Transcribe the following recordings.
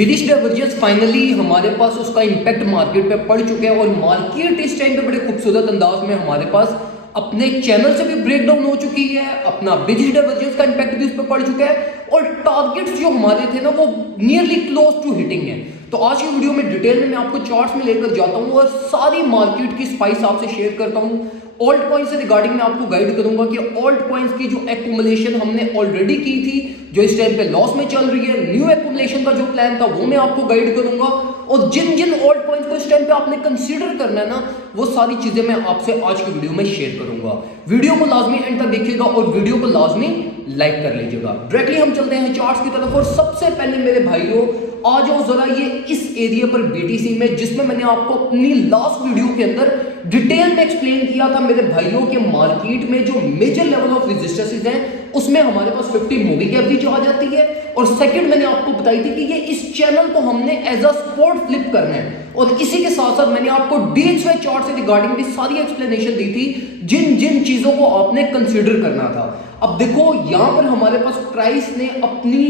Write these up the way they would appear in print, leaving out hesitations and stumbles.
बिलिश divergence finally हमारे पास उसका impact market पे पड़ चुका है और मार्केट इस टाइम पे बड़े खूबसूरत अंदाज में हमारे पास अपने चैनल से भी ब्रेक डाउन हो चुकी है। अपना बिलिश डाइवर्जेंस का इंपैक्ट भी उस पर पड़ चुका है और टारगेट्स जो हमारे थे ना वो नियरली क्लोज टू हिटिंग है। तो आज की वीडियो में डिटेल में मैं आपको चार्ट्स में लेकर जाता हूं और सारी मार्केट की स्पाइस आपसे शेयर करता हूं। ऑल्ट कॉइन से रिगार्डिंग मैं आपको गाइड करूंगा कि ऑल्ट कॉइन्स की जो एक्यूमुलेशन हमने ऑलरेडी की थी जो इस टाइम पे लॉस में चल रही है, न्यू एक्यूमुलेशन का जो प्लान था वो मैं आपको गाइड करूंगा और जिन जिन ऑल्ट कॉइन्स को इस टाइम पे आपने कंसीडर करना है ना वो सारी चीजें मैं आपसे आज की वीडियो में शेयर करूंगा। वीडियो को लाजमी एंड तक देखिएगा और वीडियो को लाजमी लाइक कर लीजिएगा। डायरेक्टली हम चलते हैं चार्ट्स की तरफ और सबसे पहले मेरे भाइयों आ जाओ जरा ये इस एरिया पर बीटीसी में जिसमें मैंने आपको अपनी लास्ट वीडियो के अंदर डिटेल में एक्सप्लेन किया था मेरे भाइयों के मार्केट में जो मेजर लेवल ऑफ रेजिस्टेंसेस हैं उसमें हमारे पास 50 मूविंग एवरेज आ जाती है और सेकंड मैंने आपको बताई थी कि ये इस चैनल को हमने एज अ स्पॉट फ्लिप करना है और इसी के साथ साथ मैंने आपको डीएक्सवाई चार्ट से रिगार्डिंग भी सारी एक्सप्लेनेशन दी थी जिन जिन चीजों को आपने कंसीडर करना था। अब देखो यहां पर हमारे पास प्राइस ने अपनी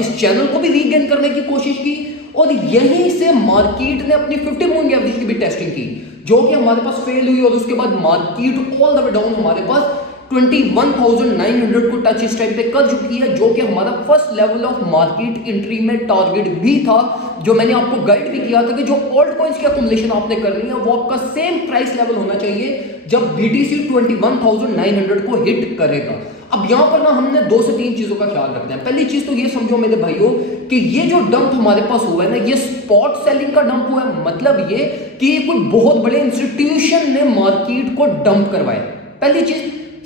इस चैनल को भी रीगेन करने की कोशिश की और यहीं से मार्केट ने अपनी 50 मूविंग एवरेज की भी टेस्टिंग की जो कि हमारे पास फेल हुई और उसके बाद market all the way down हमारे पास 21,900 को टच इस टाइम पे कर चुकी है जो कि हमारा first level of market entry में टारगेट भी था जो मैंने आपको गाइड भी किया था कि जो ऑल्ट कॉइन्स की एक्यूमुलेशन आपने करनी है वो आपका सेम प्राइस लेवल होना चाहिए जब बीटीसी 21,900 को हिट करेगा। अब यहां पर ना हमने 2 से 3 चीजों का ख्याल रखना है। पहली चीज तो ये समझो मेरे भाइयों कि ये जो डंप हमारे पास हुआ है ना ये स्पॉट सेलिंग का डंप हुआ है, मतलब ये कि कोई बहुत बड़े इंस्टीट्यूशन ने मार्केट को डंप करवाया, पहली चीज।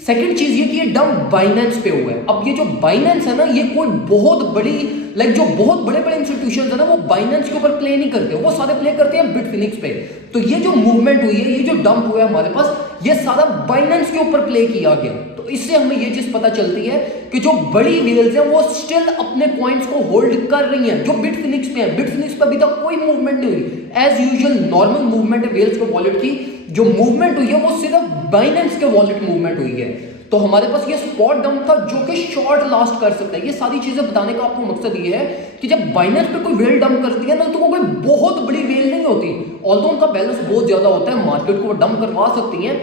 सेकंड चीज ये कि ये डंप बाइनेंस पे हुआ है। अब ये जो बाइनेंस है ना ये कोई बहुत बड़ी जो बहुत बड़े बड़े इंस्टीट्यूशन है ना वो बाइनेंस के ऊपर प्ले नहीं करते, वो सारे प्ले करते हैं बिटफिनिक्स पे। तो ये जो मूवमेंट हुई है, ये जो डंप हुआ है हमारे पास, ये सारा बाइनेंस के ऊपर प्ले किया गया। तो इससे हमें ये चीज पता चलती है कि जो बड़ी व्हील्स हैं वो स्टिल अपने कॉइन्स को होल्ड कर रही हैं जो बिटफिनिक्स पे है। बिटफिनिक्स पे अभी तक कोई मूवमेंट नहीं हुई, एज यूजुअल नॉर्मल मूवमेंट है व्हील्स के वॉलेट की। जो मूवमेंट हुई है वो सिर्फ बाइनेंस के वॉलेट मूवमेंट हुई है। तो हमारे पास ये स्पॉट डंप था जो कि शॉर्ट लास्ट कर सकता है। ये सारी चीजें बताने का आपको मकसद ये है कि जब बाइनेंस पे कोई वेल डंप करती है ना तो वो कोई बहुत बड़ी वेल नहीं होती, ऑल्दो उनका बैलेंस बहुत ज्यादा होता है, मार्केट को वो डंप करवा सकती हैं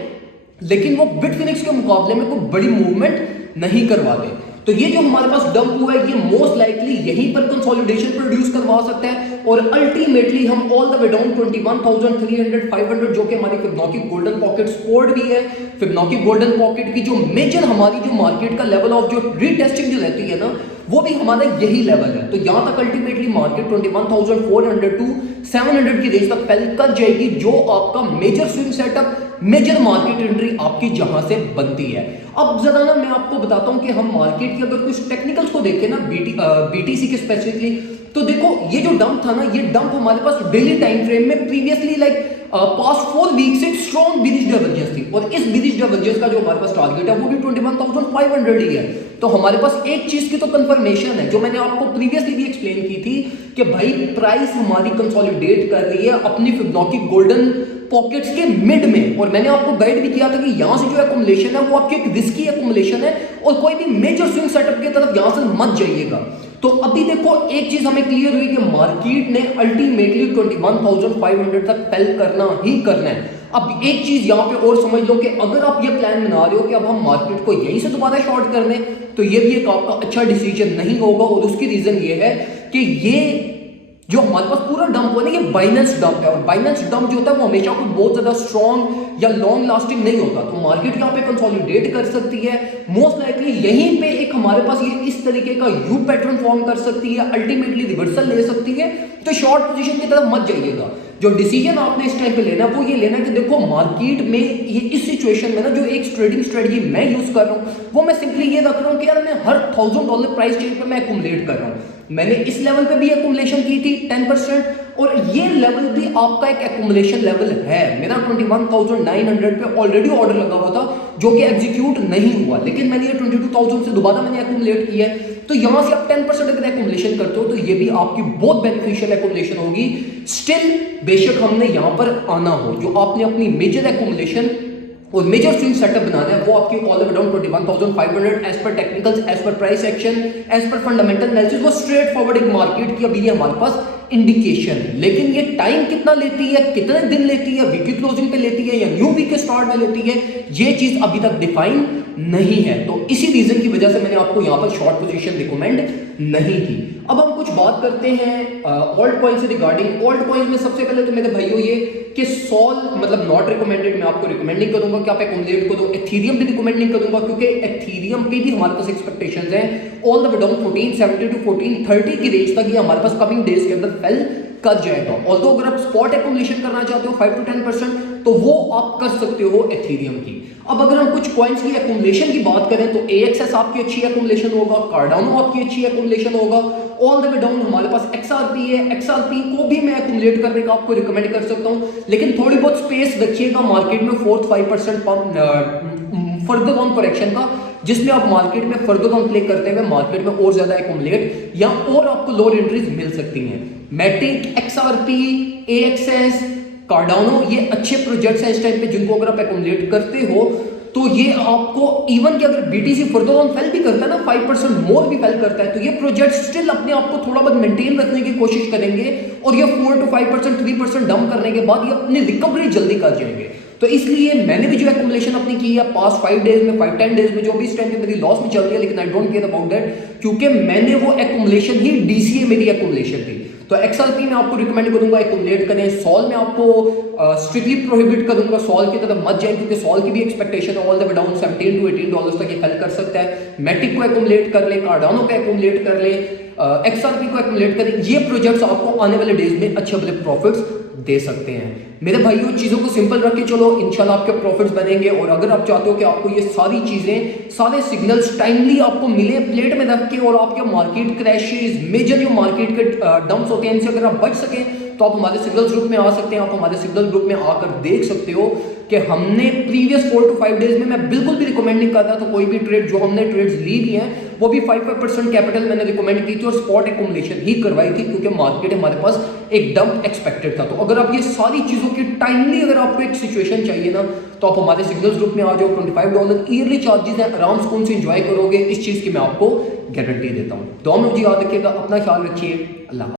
लेकिन वो बिटफिनिक्स के मुकाबले में कोई बड़ी मूवमेंट नहीं करवाते। तो ये जो हमारे पास डंप हुआ है ये मोस्ट लाइकली यहीं पर कंसोलिडेशन प्रोड्यूस करवा सकता है और अल्टीमेटली हम ऑल द वे डाउन 21,300 500 जो कि हमारी फिबोनाची गोल्डन पॉकेट सपोर्ट भी है। फिबोनाची गोल्डन पॉकेट की जो मेजर हमारी जो मार्केट का लेवल ऑफ जो रीटेस्टिंग जो रहती है ना वो भी हमारा यही लेवल है। तो यहां तक अल्टीमेटली मार्केट 21,400 टू 700 की रेंज तक फेल कर जाएगी जो आपका major swing setup, major market entry आपकी जहां से बनती है। अब जरा ना मैं आपको बताता हूं कि हम मार्केट की अगर कुछ टेक्निकल्स को देखें ना बीटीसी के स्पेसिफिकली तो देखो ये जो डंप था ना ये डंप हमारे पास डेली टाइम फ्रेम में प्रीवियसली पास्ट 4 वीक से स्ट्रॉन्ग बिलिश डाइवर्जेंस थी और इस बिलिश डाइवर्जेंस का जो हमारे पास टारगेट है वो भी 21,500 ही है। तो हमारे पास एक चीज की तो कंफर्मेशन है जो मैंने आपको प्रीवियसली भी एक्सप्लेन की थी कि भाई प्राइस हमारी कंसोलिडेट कर रही है अपनी फिबोनाची गोल्डन पॉकेट्स के मिड में और मैंने आपको गाइड भी किया था कि यहां से जो एक्यूमुलेशन है वो आपकी एक रिस्की एक्यूमुलेशन है और कोई भी मेजर स्विंग सेटअप की तरफ यहां से मत जाइएगा। तो अभी देखो एक चीज हमें क्लियर हुई कि मार्केट ने अल्टीमेटली 21,500 तक फेल करना ही करना है। अब एक चीज यहां पे और समझ लो कि अगर आप ये प्लान बना रहे हो कि अब हम मार्केट को यहीं से दोबारा शॉर्ट कर दें तो ये भी एक आपका अच्छा डिसीजन नहीं होगा और उसकी रीजन ये है कि ये जो हमारे पास पूरा डंप हुआ ना ये बाइनेंस डंप है और बाइनेंस डंप जो होता है वो हमेशा कोई बहुत ज्यादा स्ट्रॉन्ग या लॉन्ग लास्टिंग नहीं होता। तो मार्केट यहाँ पे कंसोलिडेट कर सकती है मोस्ट लाइकली यहीं पे एक हमारे पास ये इस तरीके का यू पैटर्न फॉर्म कर सकती है, अल्टीमेटली रिवर्सल ले सकती है। तो शॉर्ट पोजीशन की तरफ मत जाइएगा। जो डिसीजन आपने इस टाइम पे लेना वो ये लेना कि देखो मार्केट में ये इस सिचुएशन में ना जो एक ट्रेडिंग स्ट्रेटजी मैं यूज कर रहा हूँ वो मैं सिंपली ये रख रहा हूँ कि यार मैं हर $1,000 प्राइस चेंज पे मैं एक्यूमुलेट कर रहा हूँ। मैंने इस लेवल पे भी एक्यूमुलेशन की थी 10% और ये लेवल भी आपका एक एक्यूमुलेशन लेवल है। मेरा 21,900 पे ऑलरेडी ऑर्डर लगा हुआ था जो कि एग्जीक्यूट नहीं हुआ लेकिन मैंने ये 22,000 से दोबारा मैंने एक्यूमुलेट किया है। तो यहां से आप 10% अगर एक्यूमुलेशन करते हो तो ये भी आपकी बहुत बेनिफिशियल एक्यूमुलेशन होगी। स्टिल बेशक हमने यहां पर आना हो जो आपने अपनी मेजर एक्यूमुलेशन और मेजर स्विंग सेटअप बनाना है वो आपकी all the way down 21,500 as per technicals, as per price action, as per fundamental analysis वो स्ट्रेट फॉरवर्ड एक मार्केट की अभी ये हमारे पास इंडिकेशन, लेकिन ये टाइम कितना लेती है, कितने दिन लेती है, वीकली क्लोजिंग पे लेती है या न्यू वीक के स्टार्ट में लेती है, ये चीज अभी तक डिफाइन नहीं है। तो इसी रीजन की वजह से मैंने आपको यहां पर शॉर्ट पोजीशन रिकमेंड नहीं की। अब हम कुछ बात करते हैं ऑल्ट कॉइन से रिगार्डिंग। ऑल्ट कॉइन में सबसे पहले तो मेरे भाइयों ये कि सोल मतलब नॉट रिकमेंडेड, मैं आपको रिकमेंड नहीं करूंगा कि आप एक्यूमुलेट करो। एथेरियम भी रिकमेंड नहीं करूंगा क्योंकि एथेरियम पे भी हमारे पास एक्सपेक्टेशंस हैं all the way down 1470 to 1430 की रेंज तक ये हमारे पास कमिंग डेज के अंदर फेल कर जाएगा। ऑल्दो अगर आप स्पॉट एक्यूमुलेशन करना चाहते हो 5 to 10% तो वो आप कर सकते हो एथेरियम की। अब अगर हम कुछ कॉइन्स की एक्यूमुलेशन की बात करें तो AXS आपकी अच्छी एक्यूमुलेशन होगा, कार्डानो आपकी अच्छी एक्यूमुलेशन होगा, ऑल द वे डाउन हमारे पास XRP है। XRP को भी मैं एक्यूमुलेट करने का आपको रिकमेंड कर सकता हूं, लेकिन थोड़ी बहुत स्पेस रखिएगा मार्केट में 4-5% फर्दर ऑन करेक्शन का, जिसमें आप मार्केट में फर्दर ऑन प्ले करते हुए मार्केट में और ज्यादा एक्यूमुलेट या और आपको लोअर एंट्रीज मिल सकती हैं। मैटिक, XRP, AXS, कार्डानो ये अच्छे प्रोजेक्ट्स हैं इस टाइम पे जिनको अगर आप एक्यूमुलेट करते हो तो ये आपको इवन कि अगर BTC फर्दर ऑन फेल भी करता है ना 5% मोर भी फेल करता है तो ये प्रोजेक्ट स्टिल अपने आप को थोड़ा बहुत मेंटेन रखने की कोशिश करेंगे और ये 4 to 5% 3% डंप करने के बाद ये अपनी रिकवरी जल्दी कर जाएंगे। तो इसलिए मैंने भी जो एक्यूमुलेशन अपनी की है पास्ट 5 डेज में 5-10 डेज में जो भी इस टाइम पे मेरी लॉस में चल रही है, लेकिन I don't care about that क्योंकि मैंने वो एक्यूमुलेशन ही DCA मेरी एक्यूमुलेशन थी। तो XRP में आपको रिकमेंड करूंगा एक्यूमुलेट करें। सॉल में आपको स्ट्रिक्टली प्रोहिबिट करूंगा, सॉल की तरफ मत जाएं क्योंकि सॉल की भी एक्सपेक्टेशन है all the way down $17 to $18 तक ये फेल कर सकता है। मैटिक को एक्यूमुलेट कर ले, कार्डानो को एक्यूमुलेट कर ले, XRP को एक्यूमुलेट करें। ये प्रोजेक्ट्स आपको आने वाले डेज में अच्छे बड़े प्रॉफिट्स दे सकते हैं। मेरे भाइयों चीजों को सिंपल रख के चलो, इंशाल्लाह आपके प्रॉफिट्स बनेंगे। और अगर आप चाहते हो कि आपको ये सारी चीजें सारे सिग्नल्स टाइमली आपको मिले प्लेट में रख के और आपके मार्केट क्रैशेस मेजर जो मार्केट के डंप्स होते हैं इनसे अगर आप बच सकें तो आप हमारे सिग्नल्स ग्रुप में आ सकते हैं। आप हमारे सिग्नल ग्रुप में आकर देख सकते हो कि हमने प्रीवियस 4 to 5 डेज में मैं बिल्कुल भी रिकमेंड नहीं करता तो कोई भी ट्रेड जो हमने ट्रेड्स ली भी हैं वो भी 5% कैपिटल मैंने रिकमेंड की थी और स्पॉट एक्यूमुलेशन ही करवाई थी क्योंकि मार्केट हमारे पास एक डंप एक्सपेक्टेड था। तो अगर आप ये सारी चीजों की टाइमली अगर आपको एक सिचुएशन चाहिए ना तो आप हमारे सिग्नल्स ग्रुप में आ जाओ। $25 ईयरली चार्जेस है, आराम सुकून से एंजॉय करोगे, इस चीज की मैं आपको गारंटी देता हूँ। दुआ में मुझे याद रखिएगा, अपना ख्याल रखिए, अल्लाह।